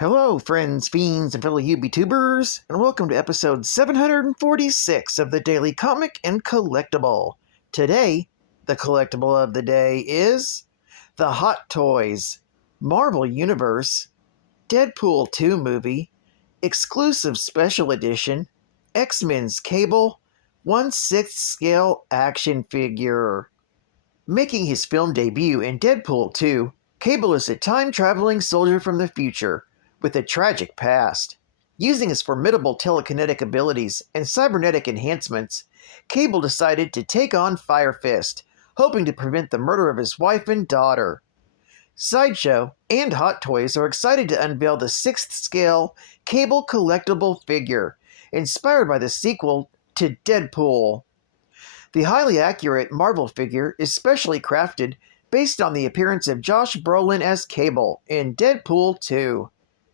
Hello, friends, fiends, and fellow UB-tubers, and welcome to episode 746 of the Daily Comic and Collectible. Today, the collectible of the day is the Hot Toys Marvel Universe Deadpool 2 movie exclusive special edition X-Men's Cable 1/6 scale action figure. Making his film debut in Deadpool 2, Cable is a time-traveling soldier from the future with a tragic past. Using his formidable telekinetic abilities and cybernetic enhancements, Cable decided to take on Fire Fist, hoping to prevent the murder of his wife and daughter. Sideshow and Hot Toys are excited to unveil the 6th scale Cable collectible figure, inspired by the sequel to Deadpool. The highly accurate Marvel figure is specially crafted based on the appearance of Josh Brolin as Cable in Deadpool 2.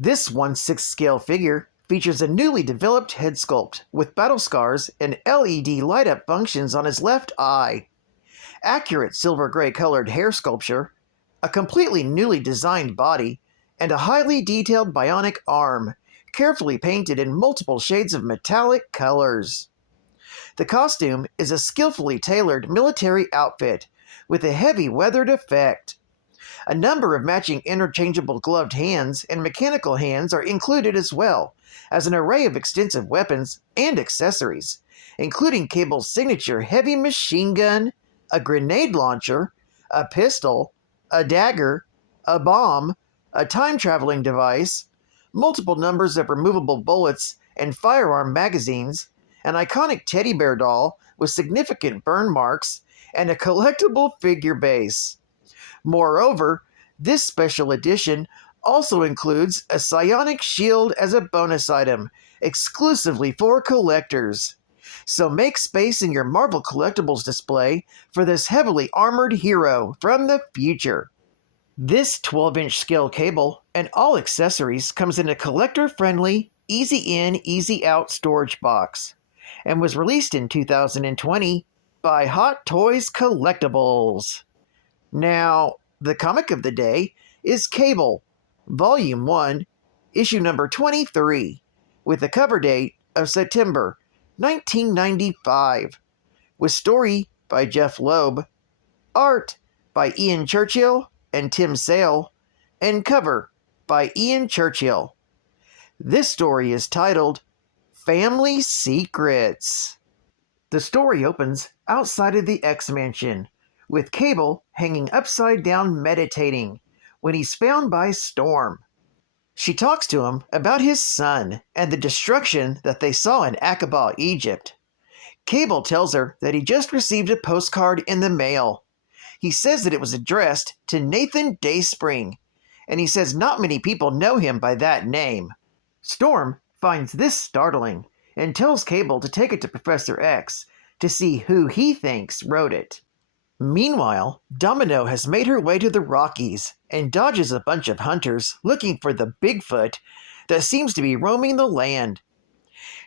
This 1/6 scale figure features a newly developed head sculpt with battle scars and LED light-up functions on his left eye, accurate silver-gray colored hair sculpture, a completely newly designed body, and a highly detailed bionic arm, carefully painted in multiple shades of metallic colors. The costume is a skillfully tailored military outfit with a heavy weathered effect. A number of matching interchangeable gloved hands and mechanical hands are included as well as an array of extensive weapons and accessories, including Cable's signature heavy machine gun, a grenade launcher, a pistol, a dagger, a bomb, a time-traveling device, multiple numbers of removable bullets and firearm magazines, an iconic teddy bear doll with significant burn marks, and a collectible figure base. Moreover, this special edition also includes a psionic shield as a bonus item, exclusively for collectors. So make space in your Marvel Collectibles display for this heavily armored hero from the future. This 12-inch scale Cable and all accessories comes in a collector-friendly, easy-in, easy-out storage box, and was released in 2020 by Hot Toys Collectibles. Now, the comic of the day is Cable, Volume 1, Issue number 23, with a cover date of September 1995, with story by Jeff Loeb, art by Ian Churchill and Tim Sale, and cover by Ian Churchill. This story is titled Family Secrets. The story opens outside of the X-Mansion, with Cable hanging upside down meditating when he's found by Storm. She talks to him about his son and the destruction that they saw in Aqaba, Egypt. Cable tells her that he just received a postcard in the mail. He says that it was addressed to Nathan Dayspring, and he says not many people know him by that name. Storm finds this startling and tells Cable to take it to Professor X to see who he thinks wrote it. Meanwhile, Domino has made her way to the Rockies and dodges a bunch of hunters looking for the Bigfoot that seems to be roaming the land.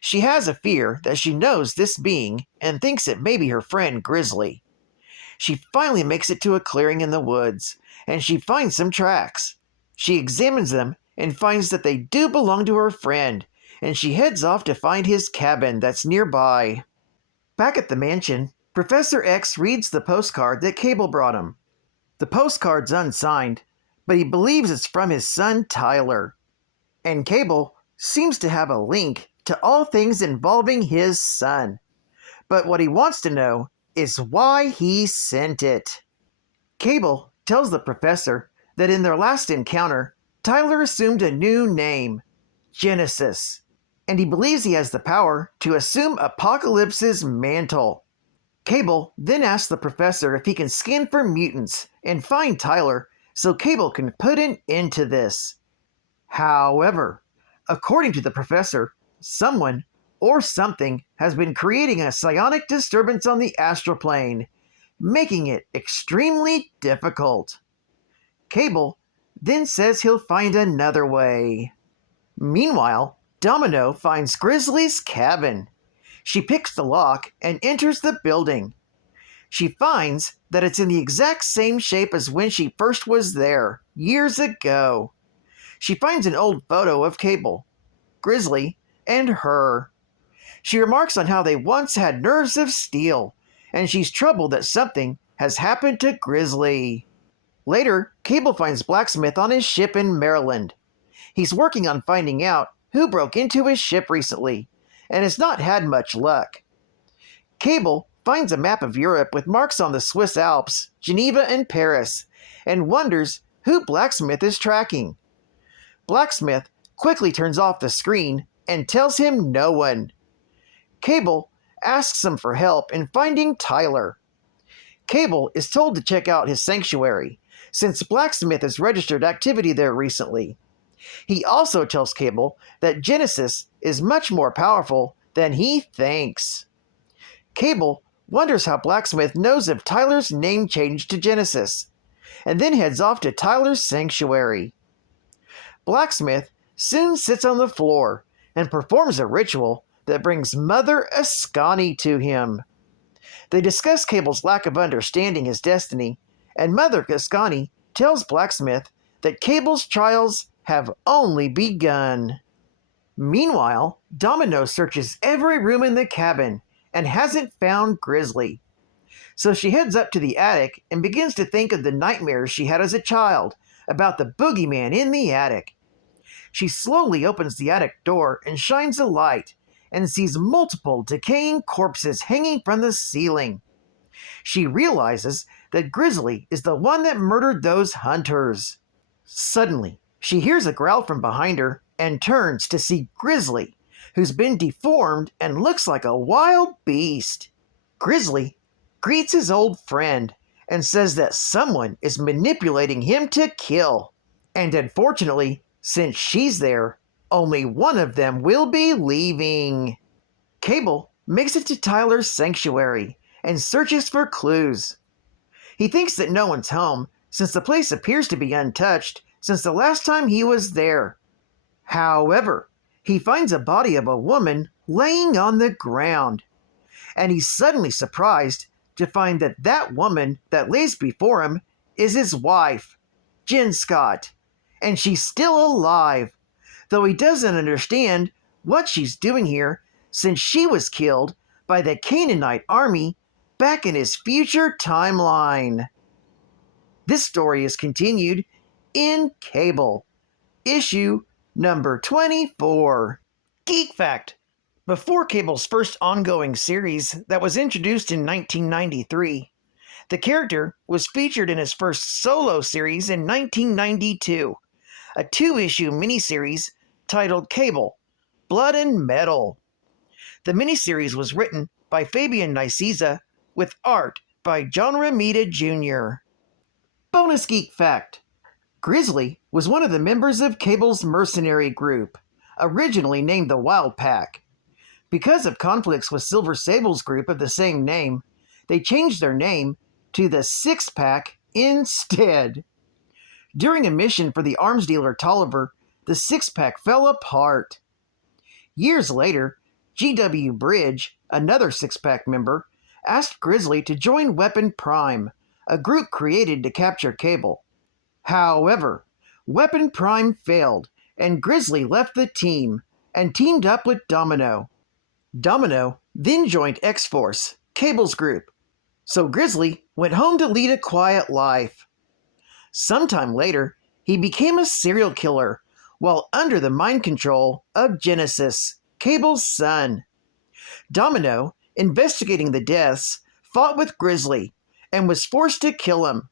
She has a fear that she knows this being and thinks it may be her friend Grizzly. She finally makes it to a clearing in the woods, and she finds some tracks. She examines them and finds that they do belong to her friend, and she heads off to find his cabin that's nearby. Back at the mansion, Professor X reads the postcard that Cable brought him. The postcard's unsigned, but he believes it's from his son Tyler. And Cable seems to have a link to all things involving his son. But what he wants to know is why he sent it. Cable tells the professor that in their last encounter, Tyler assumed a new name, Genesis, and he believes he has the power to assume Apocalypse's mantle. Cable then asks the professor if he can scan for mutants and find Tyler so Cable can put an end to this. However, according to the professor, someone or something has been creating a psionic disturbance on the astral plane, making it extremely difficult. Cable then says he'll find another way. Meanwhile, Domino finds Grizzly's cabin. She picks the lock and enters the building. She finds that it's in the exact same shape as when she first was there, years ago. She finds an old photo of Cable, Grizzly, and her. She remarks on how they once had nerves of steel, and she's troubled that something has happened to Grizzly. Later, Cable finds Blacksmith on his ship in Maryland. He's working on finding out who broke into his ship recently, and has not had much luck. Cable finds a map of Europe with marks on the Swiss Alps, Geneva, and Paris, and wonders who Blacksmith is tracking. Blacksmith quickly turns off the screen and tells him no one. Cable asks him for help in finding Tyler. Cable is told to check out his sanctuary, since Blacksmith has registered activity there recently. He also tells Cable that Genesis is much more powerful than he thinks. Cable wonders how Blacksmith knows of Tyler's name change to Genesis, and then heads off to Tyler's sanctuary. Blacksmith soon sits on the floor and performs a ritual that brings Mother Ascani to him. They discuss Cable's lack of understanding his destiny, and Mother Ascani tells Blacksmith that Cable's trials have only begun. Meanwhile, Domino searches every room in the cabin and hasn't found Grizzly. So she heads up to the attic and begins to think of the nightmares she had as a child about the boogeyman in the attic. She slowly opens the attic door and shines a light and sees multiple decaying corpses hanging from the ceiling. She realizes that Grizzly is the one that murdered those hunters. Suddenly, she hears a growl from behind her and turns to see Grizzly, who's been deformed and looks like a wild beast. Grizzly greets his old friend and says that someone is manipulating him to kill. And unfortunately, since she's there, only one of them will be leaving. Cable makes it to Tyler's sanctuary and searches for clues. He thinks that no one's home, since the place appears to be untouched since the last time he was there. However, he finds a body of a woman laying on the ground, and he's suddenly surprised to find that that woman that lays before him is his wife, Jen Scott, and she's still alive, though he doesn't understand what she's doing here since she was killed by the Canaanite army back in his future timeline. This story is continued in Cable, issue number 24. Geek Fact: before Cable's first ongoing series that was introduced in 1993, the character was featured in his first solo series in 1992, a 2-issue miniseries titled Cable, Blood and Metal. The miniseries was written by Fabian Nicieza with art by John Romita Jr. Bonus Geek Fact: Grizzly was one of the members of Cable's mercenary group, originally named the Wild Pack. Because of conflicts with Silver Sable's group of the same name, they changed their name to the Six Pack instead. During a mission for the arms dealer Tolliver, the Six Pack fell apart. Years later, G.W. Bridge, another Six Pack member, asked Grizzly to join Weapon Prime, a group created to capture Cable. However, Weapon Prime failed, and Grizzly left the team and teamed up with Domino. Domino then joined X-Force, Cable's group, so Grizzly went home to lead a quiet life. Sometime later, he became a serial killer while under the mind control of Genesis, Cable's son. Domino, investigating the deaths, fought with Grizzly and was forced to kill him,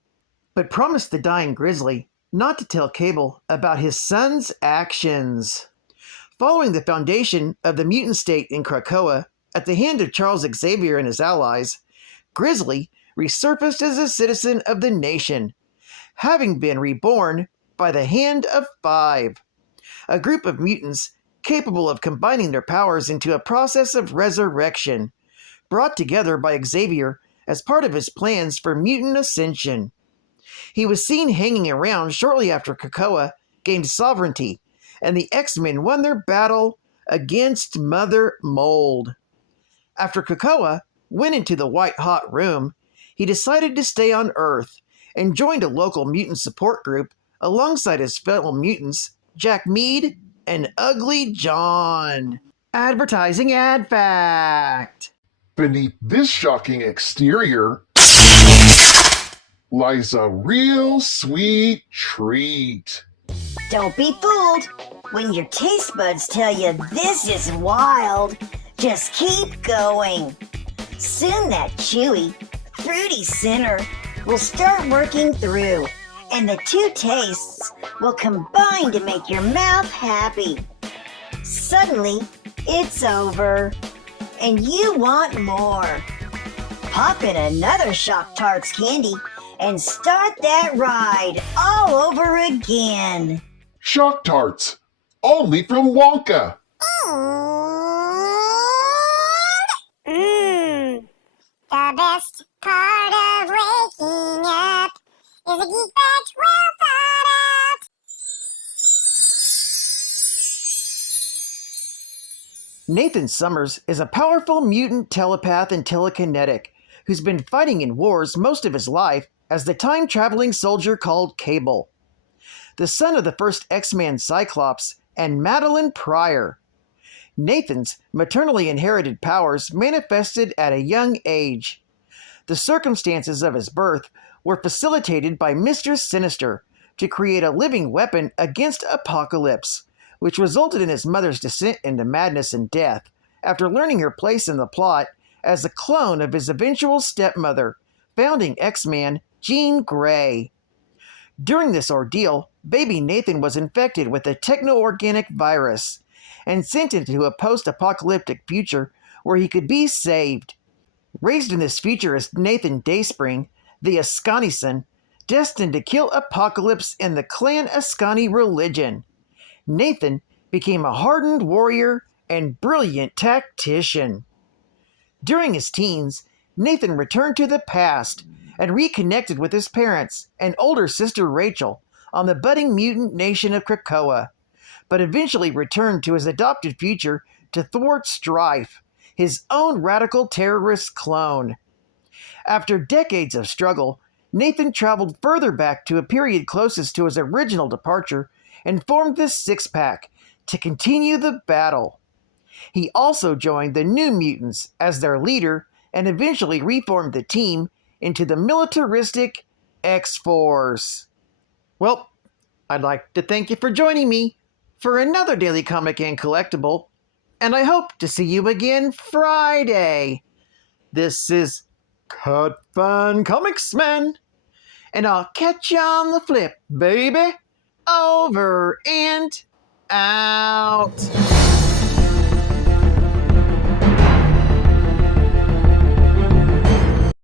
but promised the dying Grizzly not to tell Cable about his son's actions. Following the foundation of the mutant state in Krakoa at the hand of Charles Xavier and his allies, Grizzly resurfaced as a citizen of the nation, having been reborn by the Hand of Five, a group of mutants capable of combining their powers into a process of resurrection, brought together by Xavier as part of his plans for mutant ascension. He was seen hanging around shortly after Krakoa gained sovereignty, and the X-Men won their battle against Mother Mold. After Krakoa went into the white-hot room, he decided to stay on Earth and joined a local mutant support group alongside his fellow mutants Jack Mead, and Ugly John. Advertising ad fact. Beneath this shocking exterior lies a real sweet treat. Don't be fooled. When your taste buds tell you this is wild, just keep going. Soon that chewy, fruity center will start working through, and the two tastes will combine to make your mouth happy. Suddenly, it's over, and you want more. Pop in another Shock Tarts candy and start that ride all over again. Shock Tarts, only from Wonka. The best part of waking up is a geek that's well thought out. Nathan Summers is a powerful mutant telepath and telekinetic who's been fighting in wars most of his life as the time-traveling soldier called Cable. The son of the first X-Man Cyclops and Madeline Pryor. Nathan's maternally inherited powers manifested at a young age. The circumstances of his birth were facilitated by Mr. Sinister to create a living weapon against Apocalypse, which resulted in his mother's descent into madness and death after learning her place in the plot as a clone of his eventual stepmother, founding X-Man Jean Grey. During this ordeal, baby Nathan was infected with a techno-organic virus and sent into a post-apocalyptic future where he could be saved. Raised in this future as Nathan Dayspring, the Ascani son, destined to kill Apocalypse in the Clan Ascani religion. Nathan became a hardened warrior and brilliant tactician. During his teens, Nathan returned to the past and reconnected with his parents and older sister Rachel on the budding mutant nation of Krakoa, but eventually returned to his adopted future to thwart Strife, his own radical terrorist clone. After decades of struggle, Nathan traveled further back to a period closest to his original departure and formed the Six-Pack to continue the battle. He also joined the New Mutants as their leader and eventually reformed the team into the militaristic X-Force. Well, I'd like to thank you for joining me for another Daily Comic and Collectible, and I hope to see you again Friday. This is Cut Fun Comics Man, and I'll catch you on the flip, baby. Over and out.